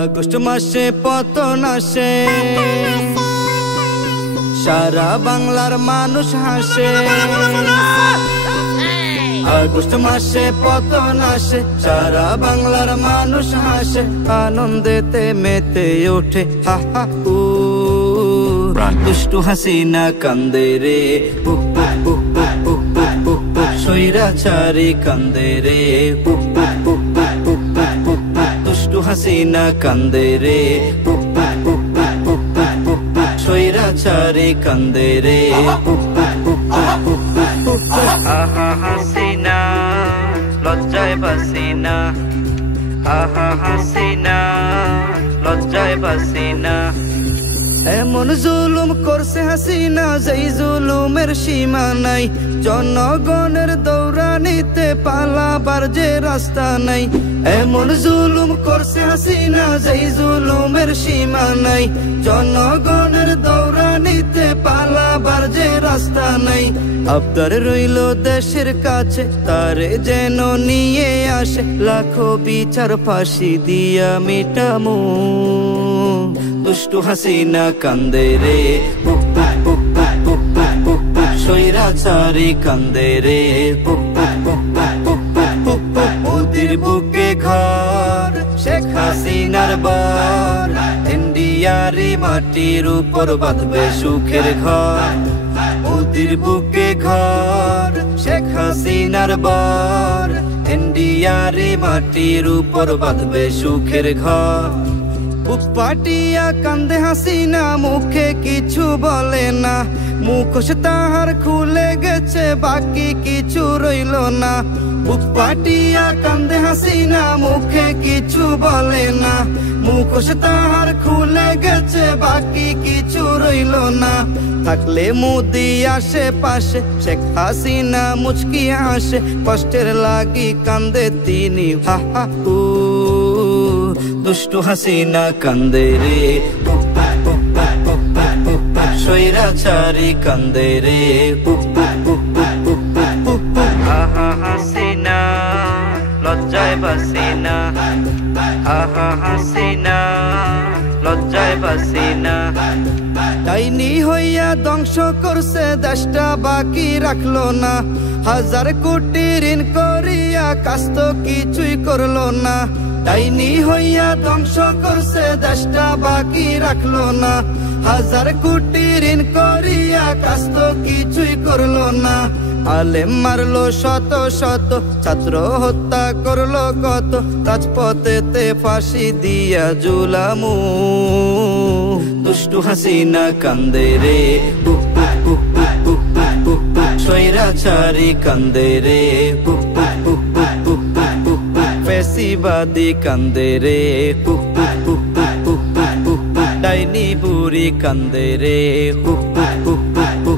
August মাসে পতন আসে, সারা বাংলার মানুষ হাসে। আগস্ট মাসে পতন আসে, সারা বাংলার মানুষ হাসে, আনন্দেতে মেতে ওঠে হা হা হু। দুষ্টু হাসিনা কান্দে রে হু হু হু হু হু হু হু, স্বৈরাচারী কান্দে রে হু হু হু হু হু হু হু, দুষ্টু হাসিনা কান্দে রে হু হু হু হু হু হু হু, স্বৈরাচারী কান্দে রে হু হু হু হু হু হু। আহা হাসিনা লজ্জায় বাসিনা, আহা হাসিনা লজ্জায় বাসিনা। এমন জুলুম করছে হাসিনা, যেই জুলুমের সীমা নাই। জনগণের দৌড়ানিতে পালাবার যে রাস্তা নাই। এমন জুলুম করছে হাসিনা, যেই জুলুমের সীমা নাই। জনগণের দৌড়ানিতে পালাবার যে রাস্তা নাই। আবদার রইল দেশের কাছে, তারে যেন নিয়ে আসে, লাখো বিচার ফাঁসি দিয়া মিটামু। দুষ্টু হাসিনা কান্দে রে হু হু হু হু হু হু হু, স্বৈরাচারী কান্দে রে হু হু হু হু হু হু। মোদির বুকে ঘর, শেখ হাসিনার বর, ইন্ডিয়ারি মাটির উপর বাঁধবে সুখের ঘর। মোদির বুকে ঘর, শেখ হাসিনার বর, ইন্ডিয়ারি মাটির উপর বাঁধবে সুখের ঘর। বুক পাটিয়া কান্দে হাসিনা, মুখে কিছু বলে না। মুখোশ তাহার খুলে গেছে, বাকি কিছু রইল না। বুক পাটিয়া কান্দে হাসিনা, মুখে কিছু বলে না। মুখোশ তাহার খুলে গেছে, বাকি কিছু রইল না। থাকলে মোদি আশেপাশে, শেখ হাসিনা মুচকি হাসে, কষ্টের লাগি কান্দে তিনি হা হা হু। দুষ্টু হাসিনা কান্দে রে হু হু হু হু হু হু, স্বৈরাচারী কান্দে রে হু হু হু হু হু হু। আহা হাসিনা লজ্জায় বাসিনা, আহা হাসিনা লজ্জায় বাসিনা। ডাইনি হইয়া ধ্বংস করছে দেশটা, বাকি রাখলো না। হাজার কোটি ঋণ করিয়া কাজ তো কিছুই করলো না। ডাইনি হইয়া ধ্বংস করছে দেশটা, বাকি রাখলো না। হাজার কোটি ঋণ করিয়া কাজ তো কিছুই করলো না। আলেম মারলো শত শত, ছাত্র হত্যা করলো কত, রাজপথেতে ফাঁসি দিয়া জুলামু। দুষ্টু হাসিনা কান্দে রে হু হু হু হু হু হু হু, স্বৈরাচারী কান্দে রে হু হু হু হু হু হু হু, ফ্যাসিবাদী কান্দে রে হু হু হু হু হু হু হু, ডাইনি বুড়ি কান্দে রে হু হু হু হু হু